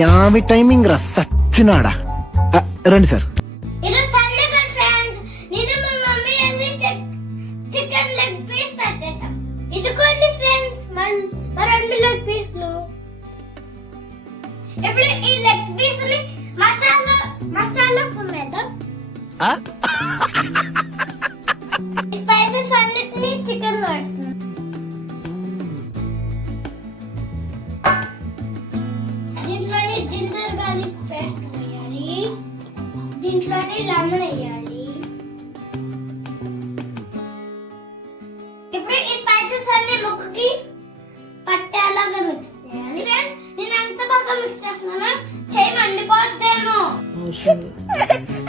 యావి timing రా సచ్చినాడా. రండి sir. ఇదిగోండి ఫ్రెండ్స్, రెండు లెగ్ పీస్లు. ఇప్పుడు ఈ లెగ్ పీస్ ని మసాలా కుమ్మేద్దాం. స్పైసెస్ అన్నిటిని చికెన్ లో వేస్తున్నాం. దీంట్లోని జింజర్ గార్లిక్ పేస్ట్ వేయాలి. దీంట్లోని లెమన్ వేయాలి. ఇప్పుడు ఈ స్పైసెస్ అన్ని ముక్కకి పట్టేలాగా మిక్స్ చేయాలి. ఫ్రెండ్స్, నేను ఎంత బాగా మిక్స్ చేస్తున్నానో చేయి మండిపోద్దేమో.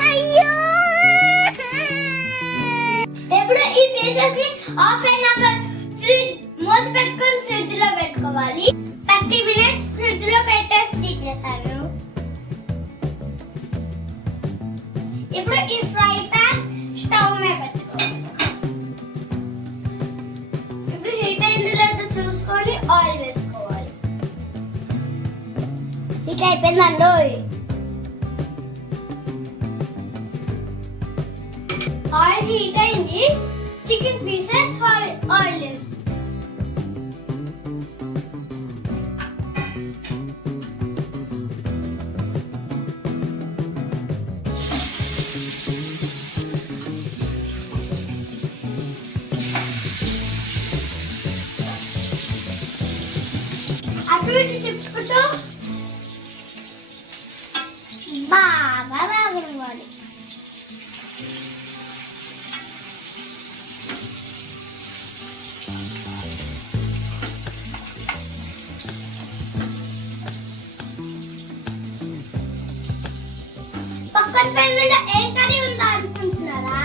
అయ్యో! ఇప్పుడు ఈ పీసెస్ ని హాఫ్ అన్ అవర్ మూత పెట్టుకొని ఫ్రిడ్జ్ లో పెట్టుకోవాలి. 30 minutes ఫ్రిడ్జ్ లో పెట్టేసి తీసేసాను. ఇప్పుడు ఈ ఫ్రై పాన్ స్టవ్ మీద పెట్టుకోవాలి. ఇప్పుడు హీట్ అయింది లేదో చూసుకొని ఆయిల్ వేసుకోవాలి. హీట్ అయిపోయిందండి. ఆయిల్ హీట్ అయింది. చికెన్ పీసెస్ ఆయిల్ వేసుకోవాలి. అటు ఇటు తిప్పుతూ బాగా వేగనివ్వాలి. పక్కన పై మీద ఏం కర్రీ ఉందా అనుకుంటున్నారా?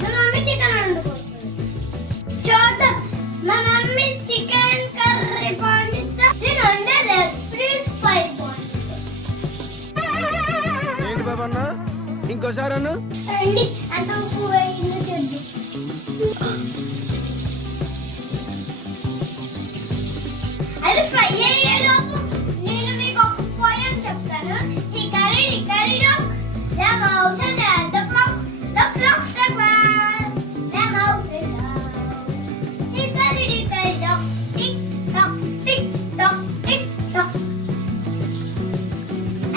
మా మమ్మీ చికెన్ వండుకుంటుంది. చూద్దాం, మా మమ్మీ చికెన్ కర్రీ బాగుంటుందా? నేను వండేది ప్లీజ్ ఫ్రై బాగుంటుంది. ఏంటి బాబా అన్న, ఇంకోసారి అన్న రండి, అంత ఉప్పు వేయిందో చూద్దాం. అది ఫ్రై అయ్యేలోపు నేను మీకు ఒక పోయం చెప్తాను. ఈ కర్రీలో the mountain and the clock struck one. The mountain down. Tick tock, tick tock, tick tock, tick tock.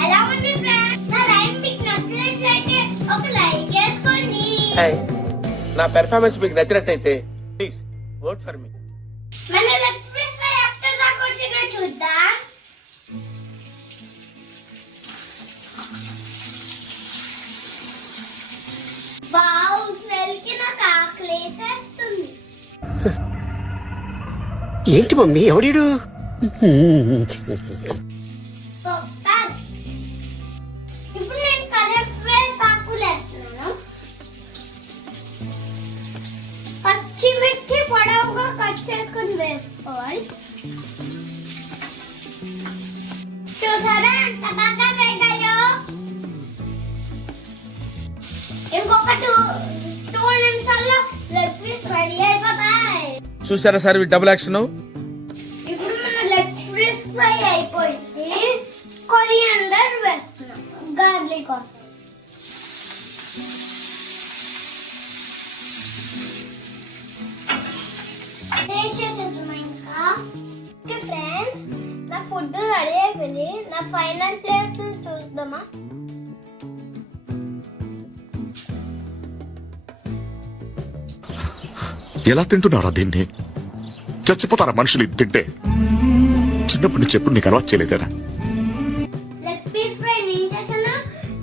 ఎలా ఉంది ఫ్రెండ్స్? నా రైమ్ మీకు నచ్చినట్లయితే ఒక లైక్ వేసుకోండి. నా పెర్ఫార్మెన్స్ మీకు నచ్చినట్టయితే ప్లీజ్ ఓట్ ఫర్ మీ. మన లెగ్ పీస్ లో ఎక్కడ దాకా వచ్చిందో చూద్దాం. వావ్, స్మెల్ కి నాకు ఆకలేసేస్తుంది. ఏంటి మమ్మీ ఎవడీడు? సూపర్. ఇప్పుడు నేను కరివేపాకు వేస్తున్నాను. పచ్చిమిర్చి పొడవుగా కట్ చేసుకొని వేసుకోవాలి. చూసారా ఎంత బాగా వేగాయో? ఇంకొక 2 నిమిషాల్లో లెగ్ పీస్ రెడీ అయిపోతాయి. చూసారా సార్ ఈ డబుల్ యాక్షన్. ఇప్పుడు మన లెగ్ పీస్ ఫ్రై అయిపోయింది. కొరియాండర్ వేస్తున్నాం గార్లిక్ కోసం. టేస్ట్ చేసేద్దామా ఇంకా? ఓకే ఫ్రెండ్స్, నా ఫుడ్ రెడీ అయిపోయింది. నా ఫైనల్ ప్లేట్ చూద్దామా? ఎలా తింటున్నారా దీన్ని? చచ్చిపోతారా మనుషులు ఇది తింటే? చిన్నప్పటి నుంచి ఎప్పుడు నీకు అలవాటు చేయలేదేనా? లెగ్ పీస్ ఫ్రై నేను చేశాను,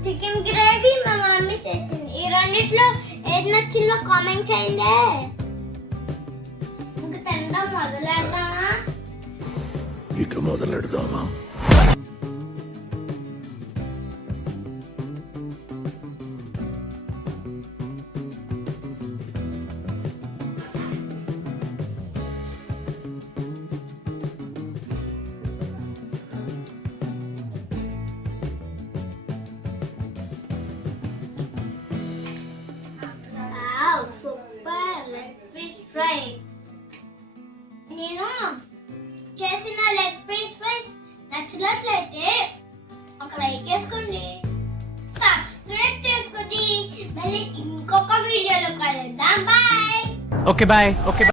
చికెన్ గ్రేవీ మా మమ్మీ చేసింది. ఈ రెండిట్లో ఏది నచ్చిందో కామెంట్ చేయండి. ఇంకా తినడం మొదలెడదామా? ఇక మొదలెడదామా? ఫ్రై. నేను చేసిన లెగ్ పీస్ ఫ్రై నచ్చినట్లయితే కలుద్దాం. బాయ్. Okay bye.